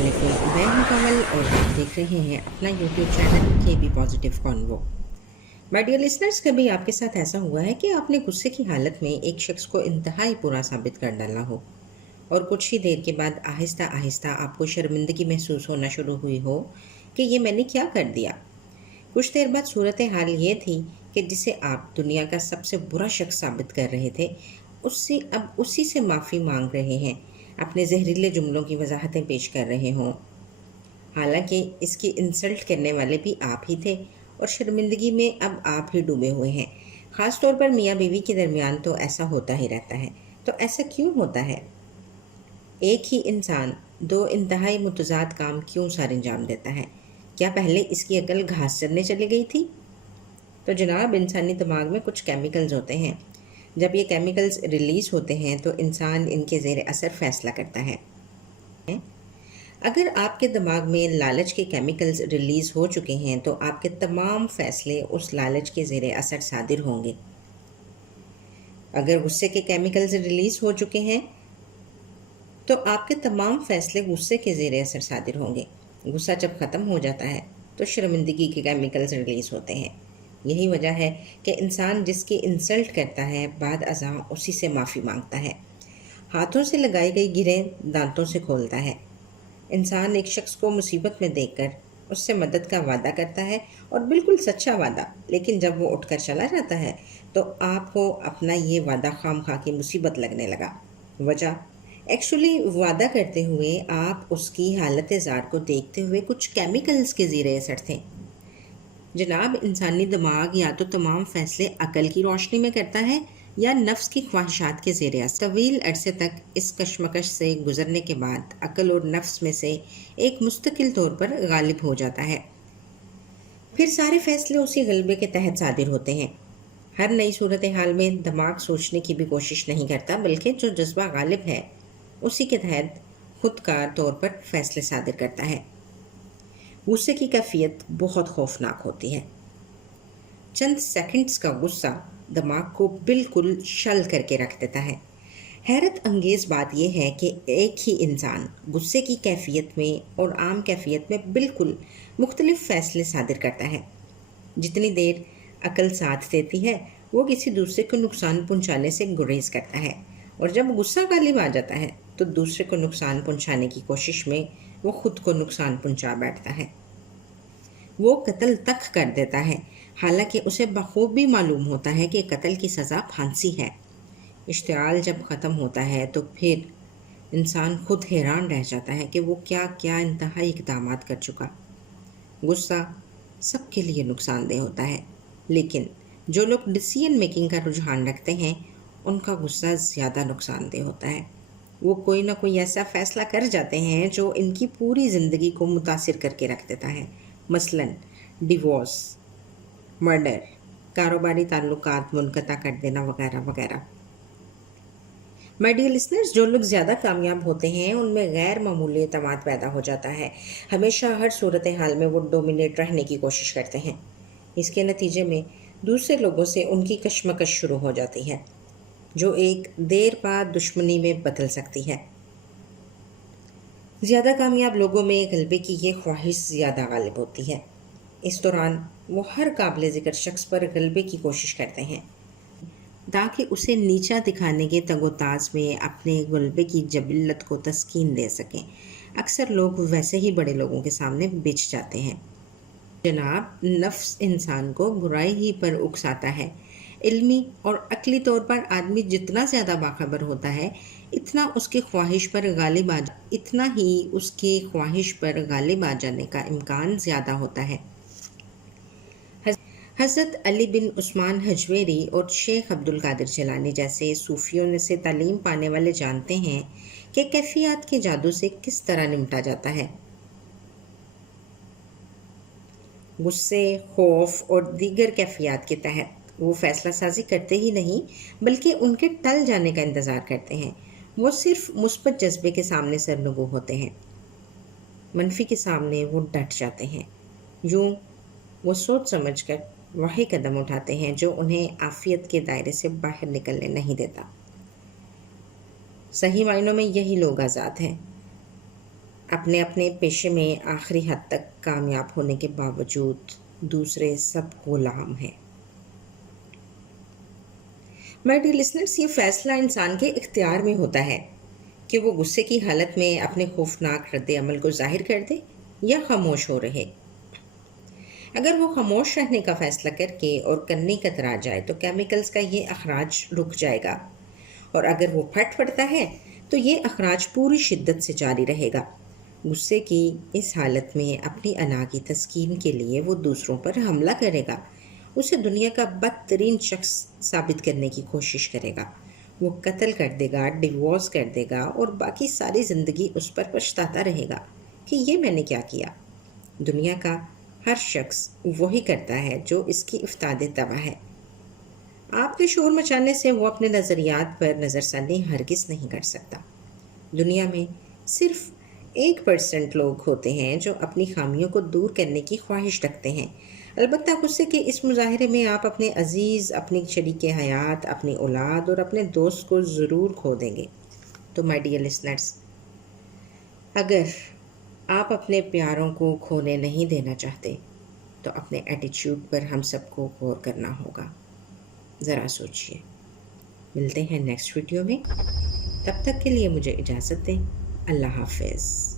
अस्सलामुअलैकुम, मैं हूं कमल और आप देख रहे हैं अपना यूट्यूब चैनल के be positive convo. My dear listeners, कभी आपके साथ ऐसा हुआ है कि आपने गुस्से की हालत में एक शख्स को इंतहाई बुरा साबित कर डाला हो और कुछ ही देर के बाद आहिस्ता आहिस्ता आपको शर्मिंदगी महसूस होना शुरू हुई हो कि ये मैंने क्या कर दिया। कुछ देर बाद सूरत हाल ये थी कि जिसे आप दुनिया का सबसे बुरा शख्स साबित कर रहे थे, उससे अब उसी से माफ़ी मांग रहे हैं, अपने जहरीले जुमलों की वजाहतें पेश कर रहे हों। हालांकि इसकी इंसल्ट करने वाले भी आप ही थे और शर्मिंदगी में अब आप ही डूबे हुए हैं। ख़ास तौर पर मियाँ बीवी के दरमियान तो ऐसा होता ही रहता है। तो ऐसा क्यों होता है? एक ही इंसान दो इंतहाई मुतज़ाद काम क्यों सर अंजाम देता है? क्या पहले इसकी अकल घास चरने चली गई थी? तो जनाब, इंसानी दिमाग में कुछ केमिकल्स होते हैं। जब ये केमिकल्स रिलीज़ होते हैं तो इंसान इनके ज़ेर असर फैसला करता है। अगर आपके दिमाग में लालच के केमिकल्स रिलीज़ हो चुके हैं तो आपके तमाम फैसले उस लालच के ज़ेर असर सादिर होंगे। अगर गुस्से के केमिकल्स रिलीज़ हो चुके हैं तो आपके तमाम फैसले गुस्से के ज़ेर असर सादिर होंगे। गुस्सा जब ख़त्म हो जाता है तो शर्मिंदगी के केमिकल्स रिलीज़ होते हैं। यही वजह है कि इंसान जिसकी इंसल्ट करता है बाद अज़ां उसी से माफ़ी मांगता है। हाथों से लगाई गई गिरें दांतों से खोलता है। इंसान एक शख्स को मुसीबत में देखकर उससे मदद का वादा करता है और बिल्कुल सच्चा वादा, लेकिन जब वो उठकर चला जाता है तो आपको अपना ये वादा खामखा की मुसीबत लगने लगा। वजह एक्चुअली वादा करते हुए आप उसकी हालत ज़ार को देखते हुए कुछ केमिकल्स के ज़ेर असर थे। जनाब, इंसानी दिमाग या तो तमाम फैसले अकल की रोशनी में करता है या नफ्स की ख्वाहिशात के ज़ेर असर। तवील अरसे तक इस कशमकश से गुजरने के बाद अकल और नफ्स में से एक मुस्तकिल तौर पर गालिब हो जाता है। फिर सारे फैसले उसी गलबे के तहत सादिर होते हैं। हर नई सूरत हाल में दिमाग सोचने की भी कोशिश नहीं करता, बल्कि जो जज्बा गालिब है उसी के तहत खुदकार तौर पर फैसले सादिर करता है। गुस्से की कैफियत बहुत खौफनाक होती है। चंद सेकंड्स का गुस्सा दिमाग को बिल्कुल शल करके रख देता है। हैरत अंगेज़ बात यह है कि एक ही इंसान गुस्से की कैफियत में और आम कैफियत में बिल्कुल मुख्तलिफ फ़ैसले सादिर करता है। जितनी देर अकल साथ देती है वो किसी दूसरे को नुकसान पहुंचाने से गुरेज करता है, और जब गुस्सा गालिब आ जाता है तो दूसरे को नुकसान पहुंचाने की कोशिश में वो खुद को नुकसान पहुंचा बैठता है। वो कत्ल तक कर देता है, हालांकि उसे बखूबी मालूम होता है कि कत्ल की सज़ा फांसी है। इश्तियाल जब ख़त्म होता है तो फिर इंसान खुद हैरान रह जाता है कि वो क्या क्या इंतहाई इक़दाम कर चुका। गुस्सा सबके लिए नुकसानदेह होता है, लेकिन जो लोग डिसीजन मेकिंग का रुझान रखते हैं उनका गुस्सा ज़्यादा नुकसानदेह होता है। वो कोई ना कोई ऐसा फ़ैसला कर जाते हैं जो इनकी पूरी ज़िंदगी को मुतासिर करके रख देता है। मसलन डिवोर्स, मर्डर, कारोबारी ताल्लुकात मुनक़ता कर देना वगैरह वगैरह। माय डियर लिसनर्स, जो लोग ज़्यादा कामयाब होते हैं उनमें गैर मामूली एतमाद पैदा हो जाता है। हमेशा हर सूरत हाल में वो डोमिनेट रहने की कोशिश करते हैं। इसके नतीजे में दूसरे लोगों से उनकी कशमकश शुरू हो जाती है, जो एक देर बाद दुश्मनी में बदल सकती है। ज़्यादा कामयाब लोगों में गलबे की ये ख्वाहिश ज़्यादा गालिब होती है। इस दौरान वो हर काबिल ज़िक्र शख्स पर गलबे की कोशिश करते हैं ताकि उसे नीचा दिखाने के तगोताज में अपने गलबे की जबिल्लत को तस्कीन दे सकें। अक्सर लोग वैसे ही बड़े लोगों के सामने बिछ जाते हैं। जनाब, नफ्स इंसान को बुराई ही पर उकसाता है। इल्मी और अक्ली तौर पर आदमी जितना ज़्यादा बाखबर होता है इतना उसकी ख्वाहिश पर गालिब आ जाने का इम्कान ज़्यादा होता है। हज़रत अली बिन उस्मान हजवेरी और शेख अब्दुल कादिर जिलानी जैसे सूफियों से तालीम पाने वाले जानते हैं कि कैफियत के जादू से किस तरह निपटा जाता है। गुस्से, खौफ और दीगर कैफियत के तहत वो फ़ैसला साजी करते ही नहीं बल्कि उनके टल जाने का इंतज़ार करते हैं। वो सिर्फ मुस्बत जज्बे के सामने सरनगू होते हैं, मनफी के सामने वो डट जाते हैं। यूँ वो सोच समझ कर वही कदम उठाते हैं जो उन्हें आफियत के दायरे से बाहर निकलने नहीं देता। सही मायनों में यही लोग आज़ाद हैं। اپنے اپنے پیشے میں آخری حد تک کامیاب ہونے کے باوجود دوسرے سب غلام ہیں۔ مائی ڈیئر لسنرس، یہ فیصلہ انسان کے اختیار میں ہوتا ہے کہ وہ غصے کی حالت میں اپنے خوفناک رد عمل کو ظاہر کر دے یا خاموش ہو رہے۔ اگر وہ خاموش رہنے کا فیصلہ کر کے اور کرنے کترا جائے تو کیمیکلز کا یہ اخراج رک جائے گا، اور اگر وہ پھٹ پڑتا ہے تو یہ اخراج پوری شدت سے جاری رہے گا۔ غصے کی اس حالت میں اپنی انا کی تسکین کے لیے وہ دوسروں پر حملہ کرے گا، اسے دنیا کا بدترین شخص ثابت کرنے کی کوشش کرے گا، وہ قتل کر دے گا، ڈیورس کر دے گا، اور باقی ساری زندگی اس پر پچھتاتا رہے گا کہ یہ میں نے کیا کیا۔ دنیا کا ہر شخص وہی کرتا ہے جو اس کی افتاد طبع ہے۔ آپ کے شور مچانے سے وہ اپنے نظریات پر نظر ثانی ہرگز نہیں کر سکتا۔ دنیا میں صرف 1% لوگ ہوتے ہیں جو اپنی خامیوں کو دور کرنے کی خواہش رکھتے ہیں۔ البتہ غصے کے اس مظاہرے میں آپ اپنے عزیز، اپنی شریک حیات، اپنی اولاد اور اپنے دوست کو ضرور کھو دیں گے۔ تو مائی ڈیئر لسنرز، اگر آپ اپنے پیاروں کو کھونے نہیں دینا چاہتے تو اپنے ایٹیچیوڈ پر ہم سب کو غور کرنا ہوگا۔ ذرا سوچئے۔ ملتے ہیں نیکسٹ ویڈیو میں، تب تک کے لیے مجھے اجازت دیں۔ اللہ حافظ۔